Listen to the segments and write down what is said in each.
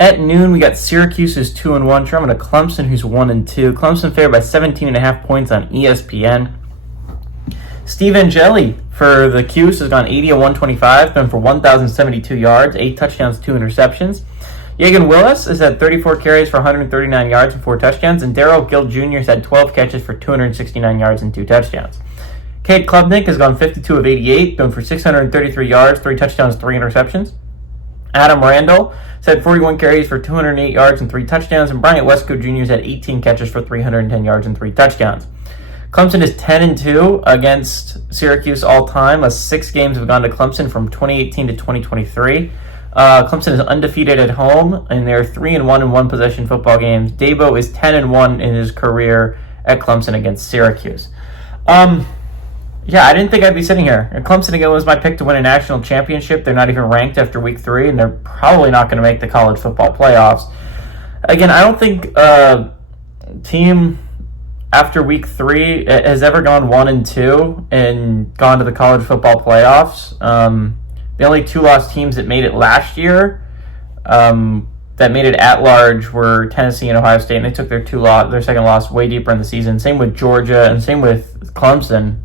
At noon, we got Syracuse, who's 2-1, traveling to Clemson, who's 1-2. Clemson favored by 17.5 points on ESPN. Steve Angeli for the Cuse has gone 80 of 125, thrown for 1,072 yards, 8 touchdowns, 2 interceptions. Yagan Willis is at 34 carries for 139 yards and 4 touchdowns, and Darrell Gill Jr. has had 12 catches for 269 yards and 2 touchdowns. Cade Klubnik has gone 52 of 88, thrown for 633 yards, 3 touchdowns, 3 interceptions. Adam Randall has had 41 carries for 208 yards and 3 touchdowns, and Bryant Westco Jr. has had 18 catches for 310 yards and 3 touchdowns. Clemson is 10-2 against Syracuse all time. 6 games have gone to Clemson from 2018 to 2023. Clemson is undefeated at home, and they're 3-1 in one-possession football games. Dabo is 10-1 in his career at Clemson against Syracuse. Yeah, I didn't think I'd be sitting here. And Clemson, again, was my pick to win a national championship. They're not even ranked after week 3, and they're probably not going to make the college football playoffs. Again, I don't think a team after week 3 has ever gone 1-2 and gone to the college football playoffs. The only 2 lost teams that made it last year, that made it at large, were Tennessee and Ohio State, and they took their second loss way deeper in the season. Same with Georgia, and same with Clemson.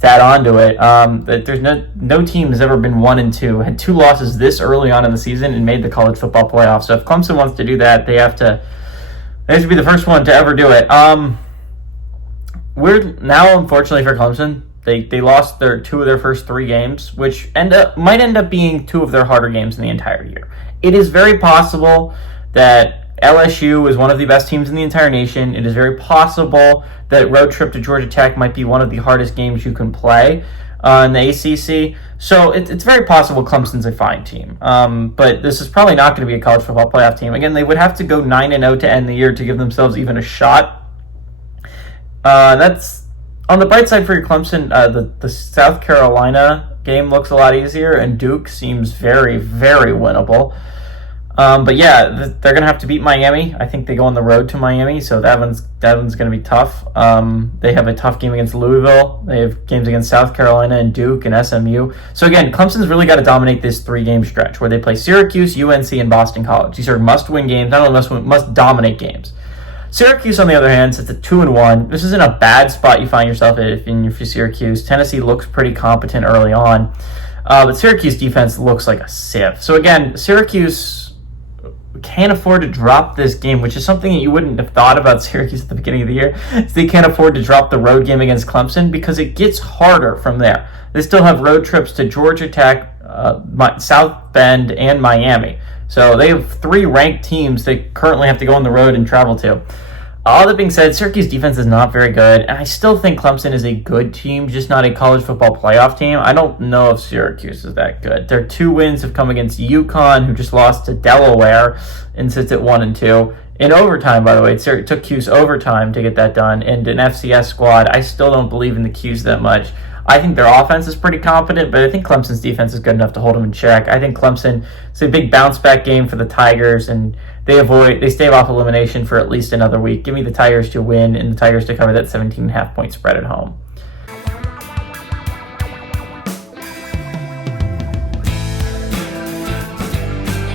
To add on to it, that there's no team has ever been 1-2, had 2 losses this early on in the season, and made the college football playoffs. So if Clemson wants to do that, they have to be the first one to ever do it. We're now, unfortunately for Clemson, they lost 2 of their first 3 games, which might end up being 2 of their harder games in the entire year. It is very possible that LSU is one of the best teams in the entire nation. It is very possible that road trip to Georgia Tech might be one of the hardest games you can play in the ACC. So it's very possible Clemson's a fine team. But this is probably not going to be a college football playoff team. Again, they would have to go 9-0 to end the year to give themselves even a shot. That's on the bright side for your Clemson. The South Carolina game looks a lot easier, and Duke seems very, very winnable. But yeah, they're going to have to beat Miami. I think they go on the road to Miami, so that one's going to be tough. They have a tough game against Louisville. They have games against South Carolina and Duke and SMU. So again, Clemson's really got to dominate this 3-game stretch where they play Syracuse, UNC, and Boston College. These are must-win games, not only must-dominate games. Syracuse, on the other hand, sits at 2-1. This isn't a bad spot you find yourself in if you're Syracuse. Tennessee looks pretty competent early on. But Syracuse defense looks like a sieve. So again, Syracuse can't afford to drop this game, which is something that you wouldn't have thought about Syracuse at the beginning of the year. They can't afford to drop the road game against Clemson because it gets harder from there. They still have road trips to Georgia Tech, South Bend, and Miami. So they have 3 ranked teams they currently have to go on the road and travel to. All that being said, Syracuse defense is not very good, and I still think Clemson is a good team, just not a college football playoff team. I don't know if Syracuse is that good. Their 2 wins have come against UConn, who just lost to Delaware and sits at 1-2. In overtime, by the way, it took Cuse overtime to get that done, and an FCS squad. I still don't believe in the Cuse that much. I think their offense is pretty competent, but I think Clemson's defense is good enough to hold them in check. I think Clemson, it's a big bounce-back game for the Tigers, and they stave off elimination for at least another week. Give me the Tigers to win and the Tigers to cover that 17.5-point spread at home.